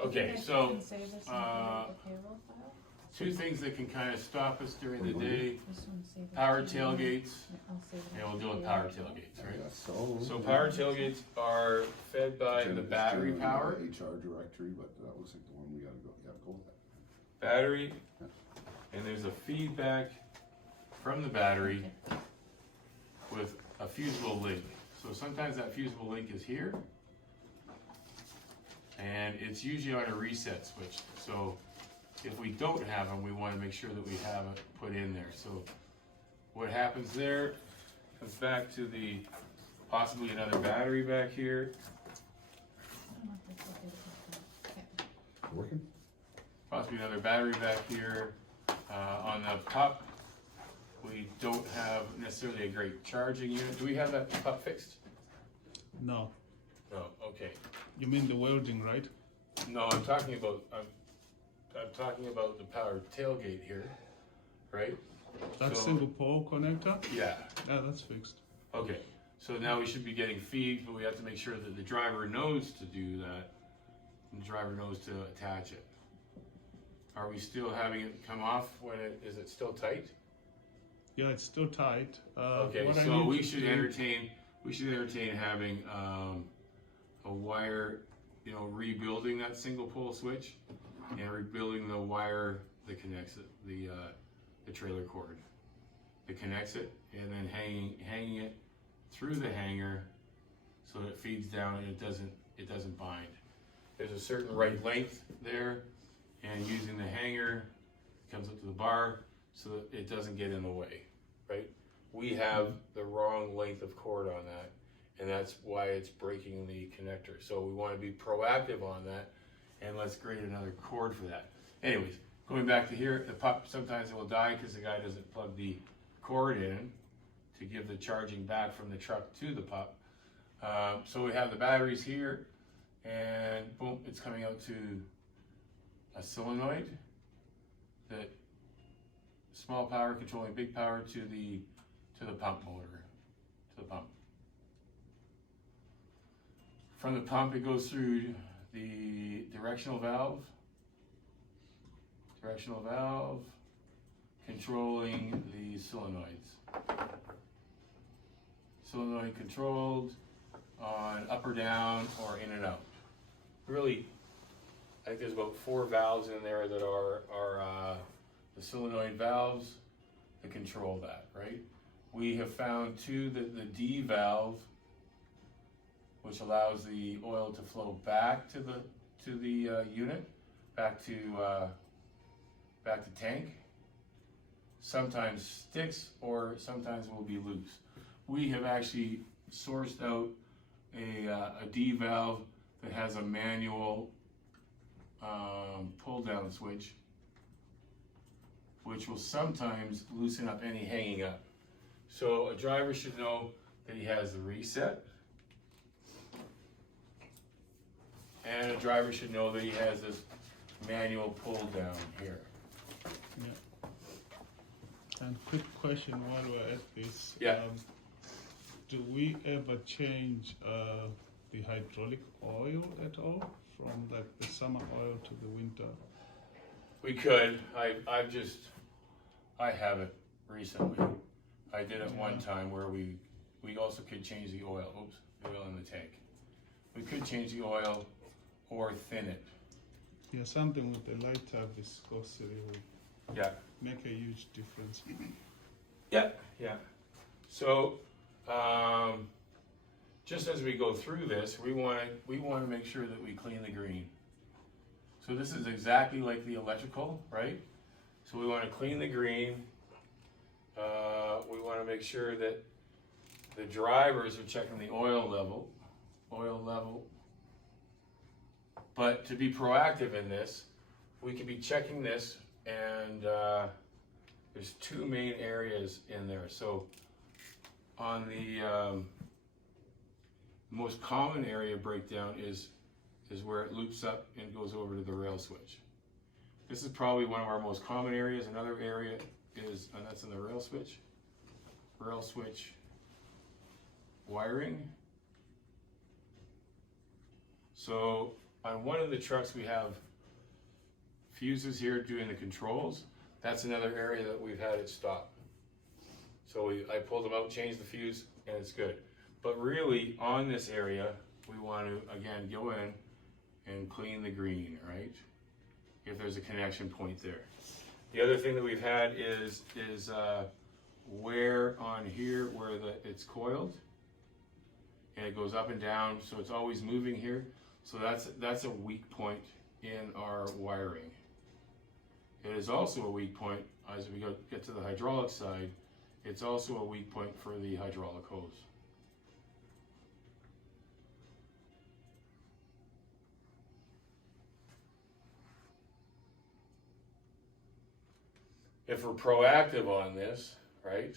Okay, You so, can save this and put it in the payroll file? two things that can kind of stop us during the day, Just wanna save it power to- tailgates, I'll save it and in we'll the deal with payroll power file. tailgates, I right? guess so. So power tailgates are fed by the Jen's battery doing power, HR directory, but that looks like the one we gotta go, go with that. battery, and there's a feedback from the battery with a fusible link. So sometimes that fusible link is here, and it's usually on a reset switch. So if we don't have them, we want to make sure that we have it put in there. So what happens there comes back to the possibly another battery back here, I don't know if this will do it. Okay. Working? possibly another battery back here. On the pup, we don't have necessarily a great charging unit. Do we have that pup fixed? No, No, okay. you mean the welding, right? No, I'm talking about, I'm talking about the power tailgate here, right? That So- single pole connector? Yeah, Yeah, that's fixed. okay. So now we should be getting feed, but we have to make sure that the driver knows to do that. And the driver knows to attach it. Are we still having it come off when is it still tight? Yeah, it's still tight. Okay, what I so need we to should do- entertain having, a wire, rebuilding that single pole switch and rebuilding the wire that connects it, the trailer cord that connects it, and then hanging it through the hanger so it feeds down and it doesn't bind. There's a certain right length there, and using the hanger comes up to the bar so that it doesn't get in the way, right? We have the wrong length of cord on that, and that's why it's breaking the connector. So we want to be proactive on that, and let's create another cord for that. Anyways, going back to here, the pup, sometimes it will die because the guy doesn't plug the cord in to give the charging back from the truck to the pup. So we have the batteries here, and boom, it's coming out to a solenoid that small power controlling big power to the pump motor, to the pump. From the pump, it goes through the directional valve controlling the solenoids. Solenoid controlled on up or down or in and out. Really, I think there's about 4 valves in there that are the solenoid valves that control that, right? We have found too that the D valve, which allows the oil to flow back to the unit, back to tank, sometimes sticks or sometimes will be loose. We have actually sourced out a D valve that has a manual pull down switch, which will sometimes loosen up any hanging up. So a driver should know that he has the reset, and a driver should know that he has this manual pull down here. Yeah. And quick question while we're at this. Yeah. Do we ever change the hydraulic oil at all from like the summer oil to the winter? We could. I haven't recently. I did it one time where we also could change the oil. Oops, the oil in the tank. We could change the oil or thin it. Yeah, something with the lighter viscosity will Yeah. make a huge difference. Yeah. So, just as we go through this, we want to make sure that we clean the green. So this is exactly like the electrical, right? So we want to clean the green. We want to make sure that the drivers are checking the oil level. But to be proactive in this, we can be checking this, and there's 2 main areas in there. So on the most common area breakdown is where it loops up and goes over to the rail switch. This is probably one of our most common areas. Another area is, and that's in the rail switch wiring. So on one of the trucks, we have fuses here doing the controls. That's another area that we've had it stop. So I pulled them out, changed the fuse, and it's good. But really, on this area, we want to, again, go in and clean the green, right? If there's a connection point there. The other thing that we've had is where on here, where it's coiled, and it goes up and down, so it's always moving here. So that's a weak point in our wiring. It is also a weak point as we get to the hydraulic side. It's also a weak point for the hydraulic hose. If we're proactive on this, right,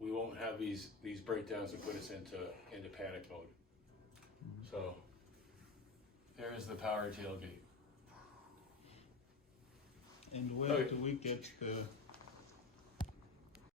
we won't have these breakdowns that put us into panic mode. So there's the power tailgate. And where Okay. do we get